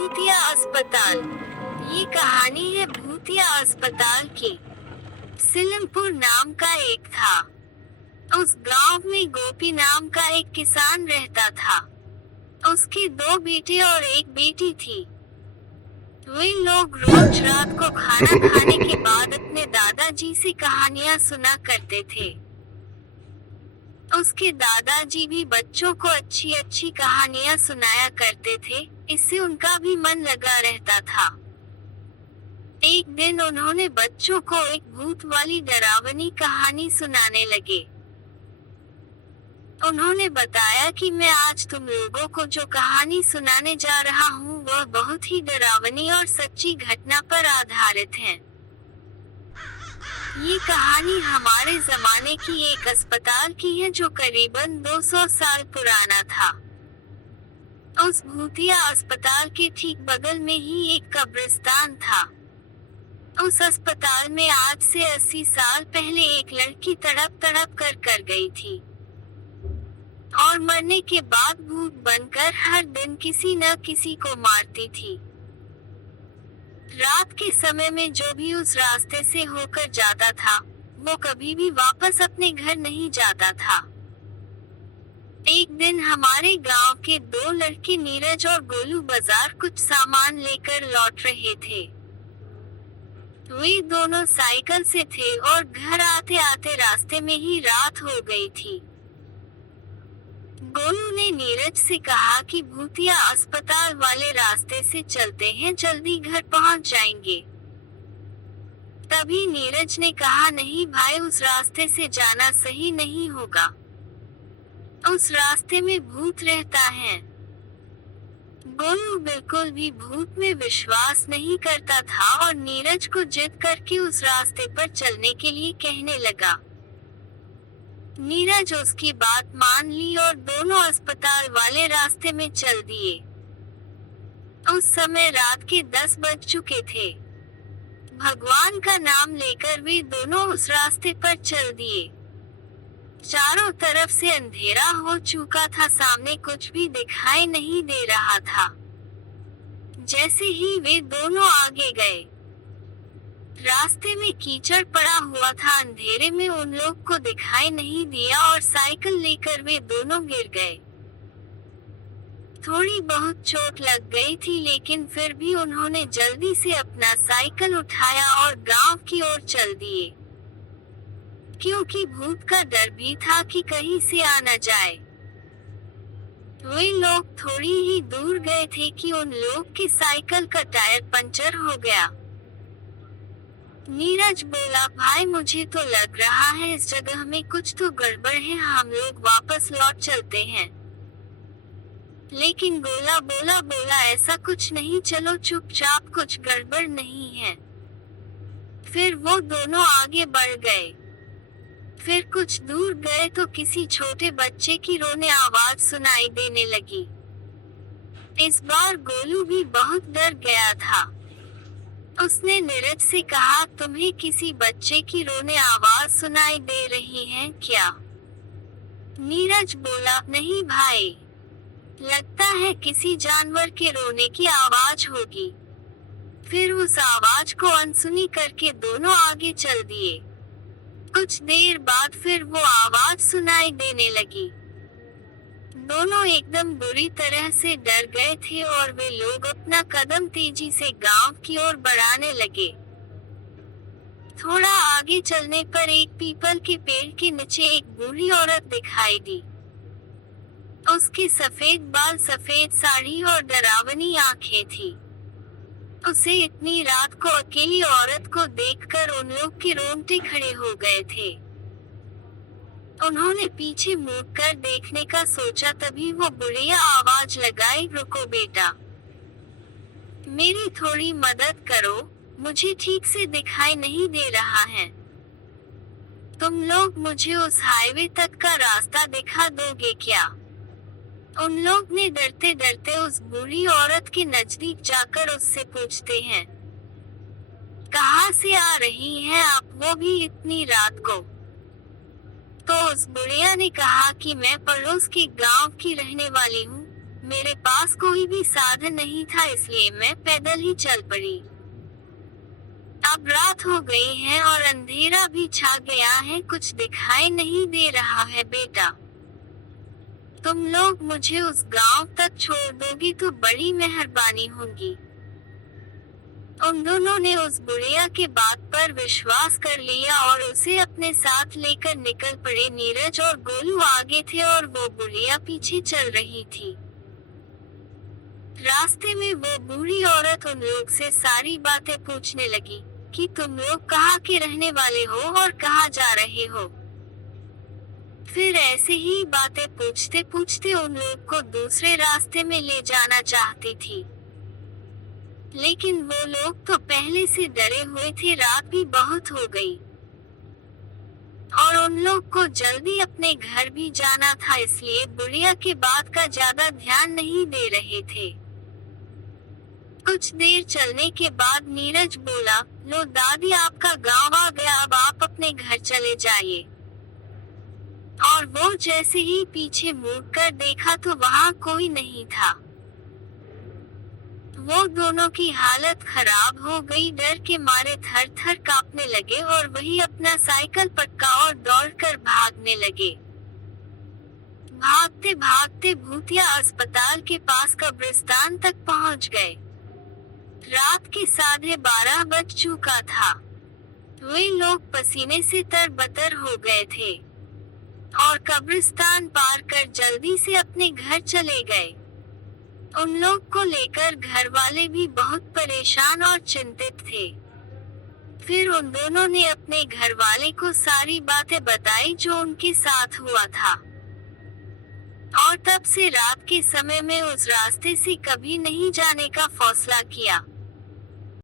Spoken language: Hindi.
भूतिया अस्पताल। ये कहानी है भूतिया अस्पताल की। सिलमपुर नाम का एक था। उस गांव में गोपी नाम का एक किसान रहता था। उसके 2 बेटे और एक बेटी थी। वे लोग रोज रात को खाना खाने के बाद अपने दादाजी से कहानियां सुना करते थे। उसके दादाजी भी बच्चों को अच्छी अच्छी कहानियां सुनाया करते थे, इससे उनका भी मन लगा रहता था। एक दिन उन्होंने बच्चों को एक भूत वाली डरावनी कहानी सुनाने लगे। उन्होंने बताया कि मैं आज तुम लोगों को जो कहानी सुनाने जा रहा हूँ वह बहुत ही डरावनी और सच्ची घटना पर आधारित है। ये कहानी हमारे जमाने की एक अस्पताल की है जो करीबन 200 साल पुराना था। उस भूतिया अस्पताल के ठीक बगल में ही एक कब्रिस्तान था। उस अस्पताल में आज से 80 साल पहले एक लड़की तड़प तड़प कर गई थी और मरने के बाद भूत बनकर हर दिन किसी न किसी को मारती थी। रात के समय में जो भी उस रास्ते से होकर जाता था, वो कभी भी वापस अपने घर नहीं जाता था। एक दिन हमारे गांव के 2 लड़के नीरज और गोलू बाजार कुछ सामान लेकर लौट रहे थे। वे दोनों साइकिल से थे और घर आते आते रास्ते में ही रात हो गई थी। गोलू ने नीरज से कहा कि भूतिया अस्पताल वाले रास्ते से चलते हैं, जल्दी घर पहुंच जाएंगे। तभी नीरज ने कहा, नहीं भाई, उस रास्ते से जाना सही नहीं होगा। उस रास्ते में भूत रहता है। गोलू बिल्कुल भी भूत में विश्वास नहीं करता था और नीरज को जिद करके उस रास्ते पर चलने के लिए कहने लगा। नीरज उसकी बात मान ली और दोनों अस्पताल वाले रास्ते में चल दिए। उस समय रात के 10 बज चुके थे। भगवान का नाम लेकर वे दोनों उस रास्ते पर चल दिए। चारों तरफ से अंधेरा हो चुका था, सामने कुछ भी दिखाई नहीं दे रहा था। जैसे ही वे दोनों आगे गए, रास्ते में कीचड़ पड़ा हुआ था। अंधेरे में उन लोग को दिखाई नहीं दिया और साइकिल लेकर वे दोनों गिर गए। थोड़ी बहुत चोट लग गई थी, लेकिन फिर भी उन्होंने जल्दी से अपना साइकिल उठाया और गांव की ओर चल दिए, क्योंकि भूत का डर भी था कि कहीं से आ न जाए। वे लोग थोड़ी ही दूर गए थे कि उन लोग की साइकिल का टायर पंचर हो गया। नीरज बोला, भाई मुझे तो लग रहा है इस जगह में कुछ तो गड़बड़ है, हम लोग वापस लौट चलते हैं। लेकिन गोला बोला ऐसा कुछ नहीं, चलो चुपचाप, कुछ गड़बड़ नहीं है। फिर वो दोनों आगे बढ़ गए। फिर कुछ दूर गए तो किसी छोटे बच्चे की रोने आवाज सुनाई देने लगी। इस बार गोलू भी बहुत डर गया था। उसने नीरज से कहा, तुम्हें किसी बच्चे की रोने आवाज सुनाई दे रही है क्या? नीरज बोला, नहीं भाई, लगता है किसी जानवर के रोने की आवाज होगी। फिर उस आवाज को अनसुनी करके दोनों आगे चल दिए। कुछ देर बाद फिर वो आवाज सुनाई देने लगी। दोनों एकदम बुरी तरह से डर गए थे और वे लोग अपना कदम तेजी से गांव की ओर बढ़ाने लगे। थोड़ा आगे चलने पर एक पीपल के पेड़ के नीचे एक बूढ़ी औरत दिखाई दी। उसके सफेद बाल, सफेद साड़ी और डरावनी आंखें थी। उसे इतनी रात को अकेली औरत को देखकर उन लोग के रोंगटे खड़े हो गए थे। उन्होंने पीछे मुड़कर देखने का सोचा, तभी वो बुढ़िया आवाज लगाई, रुको बेटा, मेरी थोड़ी मदद करो, मुझे ठीक से दिखाई नहीं दे रहा है। तुम लोग मुझे उस हाईवे तक का रास्ता दिखा दोगे क्या? उन लोग ने डरते डरते उस बूढ़ी औरत के नजदीक जाकर उससे पूछते हैं, कहाँ से आ रही हैं आप, वो भी इतनी रात को? तो उस बुढ़िया ने कहा कि मैं पड़ोस के गांव की रहने वाली हूँ, मेरे पास कोई भी साधन नहीं था, इसलिए मैं पैदल ही चल पड़ी। अब रात हो गई है और अंधेरा भी छा गया है, कुछ दिखाई नहीं दे रहा है बेटा। तुम लोग मुझे उस गांव तक छोड़ दोगी तो बड़ी मेहरबानी होगी। उन दोनों ने उस बुढ़िया के बात पर विश्वास कर लिया और उसे अपने साथ लेकर निकल पड़े। नीरज और गोलू आगे थे और वो बुढ़िया पीछे चल रही थी। रास्ते में वो बूढ़ी औरत उन लोग से सारी बातें पूछने लगी कि तुम लोग कहाँ के रहने वाले हो और कहाँ जा रहे हो। फिर ऐसे ही बातें पूछते पूछते उन लोग को दूसरे रास्ते में ले जाना चाहती थी, लेकिन वो लोग तो पहले से डरे हुए थे। रात भी बहुत हो गई और उन लोग को जल्दी अपने घर भी जाना था, इसलिए बुढ़िया के बात का ज्यादा ध्यान नहीं दे रहे थे। कुछ देर चलने के बाद नीरज बोला, लो दादी, आपका गांव आ गया, अब आप अपने घर चले जाइए। और वो जैसे ही पीछे मुड़कर देखा तो वहाँ कोई नहीं था। वो दोनों की हालत खराब हो गई, डर के मारे थर थर कांपने लगे और वही अपना साइकिल पटका और दौड़कर भागने लगे। भागते भागते भूतिया अस्पताल के पास कब्रिस्तान तक पहुंच गए। रात के 12:30 बज चुका था। वे लोग पसीने से तरबतर हो गए थे और कब्रिस्तान पार कर जल्दी से अपने घर चले गए। उन लोग को लेकर घर वाले भी बहुत परेशान और चिंतित थे। फिर उन दोनों ने अपने घर वाले को सारी बातें बताई जो उनके साथ हुआ था, और तब से रात के समय में उस रास्ते से कभी नहीं जाने का फैसला किया।